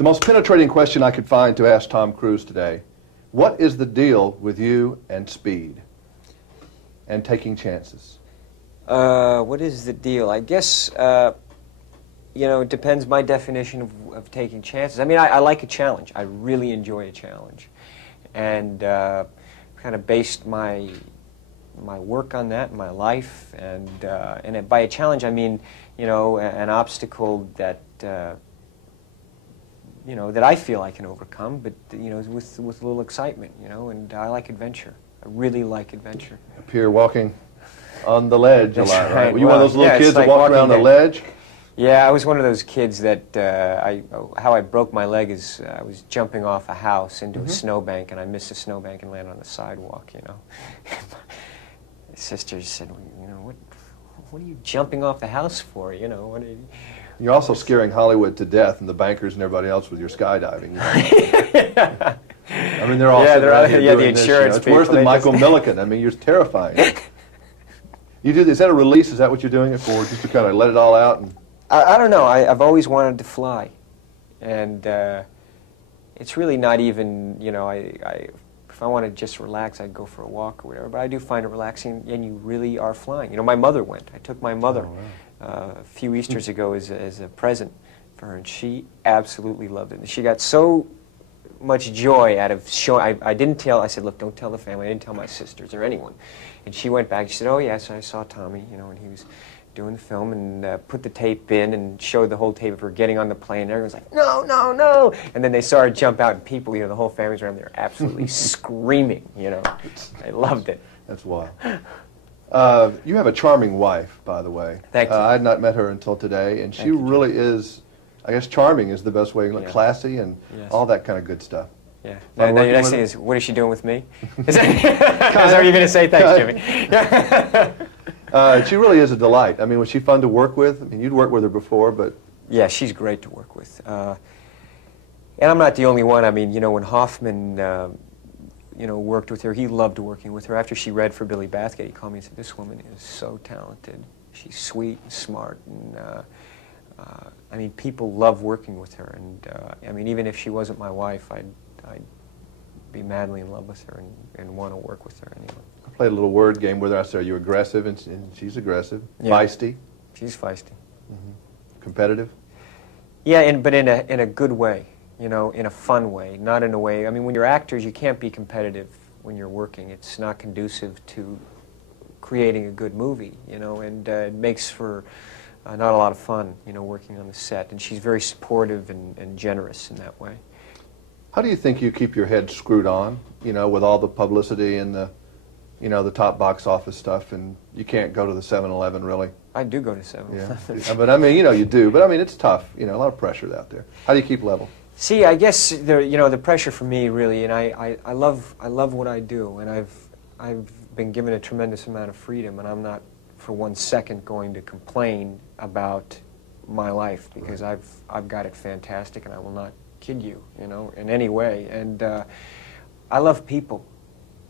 The most penetrating question I could find to ask Tom Cruise today: what is the deal with you and speed and taking chances? What is the deal? I guess, you know, it depends my definition of taking chances. I mean, I like a challenge. I really enjoy a challenge. And kind of based my work on that, my life. And by a challenge, I mean, you know, an obstacle that, you know, that I feel I can overcome, but, you know, with a little excitement, you know, and I like adventure. I really like adventure. Up here walking on the ledge a lot, right? Were you well, one of those little yeah, kids that like walked around the ledge? Yeah, I was one of those kids that, how I broke my leg is I was jumping off a house into a snowbank, and I missed a snowbank and landed on the sidewalk, you know. My sister said, you know, what are you jumping off the house for, you know? What are you... You're also scaring Hollywood to death and the bankers and everybody else with your skydiving. Yeah. I mean, they're all sitting around here doing the insurance this, you know. It's people, worse than Michael Milliken. I mean, you're terrifying. You do this, is that a release? Is that what you're doing it for? Just to kind of let it all out? And I don't know. I've always wanted to fly, and it's really not even, you know, if I want to just relax, I'd go for a walk or whatever. But I do find it relaxing, and you really are flying. You know, my mother went. I took my mother a few Easters ago as a present for her, and she absolutely loved it. And she got so much joy out of showing. I didn't tell. I said, look, don't tell the family. I didn't tell my sisters or anyone. And she went back. She said, oh yes, I saw Tommy. You know, and he was doing the film, and put the tape in and showed the whole tape of her getting on the plane. And everyone's like, no, no, no. And then they saw her jump out, and people, you know, the whole family's around there absolutely screaming, you know. They loved it. that's wild. You have a charming wife, by the way. Thank you. I had not met her until today, and she really is, I guess charming is the best way, like classy and all that kind of good stuff. Yeah. Now your next thing is, what is she doing with me? Is that what you're going to say? Thanks, Jimmy. She really is a delight. I mean, was she fun to work with? I mean, you'd worked with her before, but... Yeah, she's great to work with. And I'm not the only one. I mean, you know, when Hoffman, you know, worked with her, he loved working with her. After she read for Billy Bathgate, he called me and said, this woman is so talented. She's sweet and smart. And, I mean, people love working with her. And, I mean, even if she wasn't my wife, I'd be madly in love with her and want to work with her anyway. I played a little word game with her. I said, are you aggressive? And she's aggressive. Yeah. Feisty. She's feisty. Competitive. Yeah, but in a good way, you know, in a fun way, not in a way. I mean, when you're actors, you can't be competitive when you're working. It's not conducive to creating a good movie, you know, and it makes for not a lot of fun, you know, working on the set. And she's very supportive and generous in that way. How do you think you keep your head screwed on, you know, with all the publicity and the, you know, the top box office stuff, and you can't go to the 7-Eleven, really? I do go to 7-Eleven. Yeah. But I mean, you know, you do. But I mean, it's tough. You know, a lot of pressure out there. How do you keep level? See, I guess you know, the pressure for me really, and I love what I do, and I've been given a tremendous amount of freedom, and I'm not for 1 second going to complain about my life, because I've got it fantastic, and I will not kid you, you know, in any way. And I love people,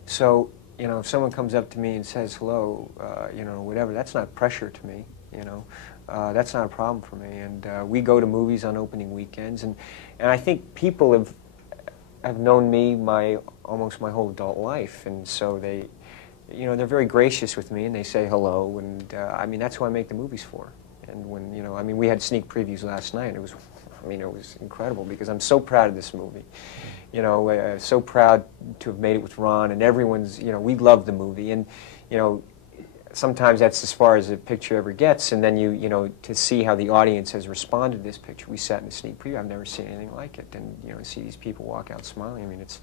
so. You know, if someone comes up to me and says hello, you know, whatever, that's not pressure to me, you know. That's not a problem for me. And we go to movies on opening weekends, and I think people have known me almost my whole adult life, and so they, you know, they're very gracious with me, and they say hello, and I mean, that's who I make the movies for. And when, you know, I mean, we had sneak previews last night, and it was, I mean, it was incredible, because I'm so proud of this movie. You know, so proud to have made it with Ron, and everyone's, you know, we love the movie, and, you know, sometimes that's as far as a picture ever gets, and then you know, to see how the audience has responded to this picture. We sat in a sneak preview, I've never seen anything like it, and, you know, to see these people walk out smiling, I mean, it's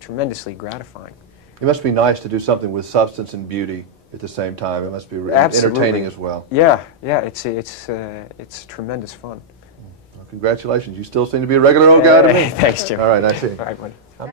tremendously gratifying. It must be nice to do something with substance and beauty at the same time. It must be entertaining as well. Yeah, yeah, it's tremendous fun. Congratulations. You still seem to be a regular old guy to me. Thanks, Jim. All right, nice seeing you. All right, buddy.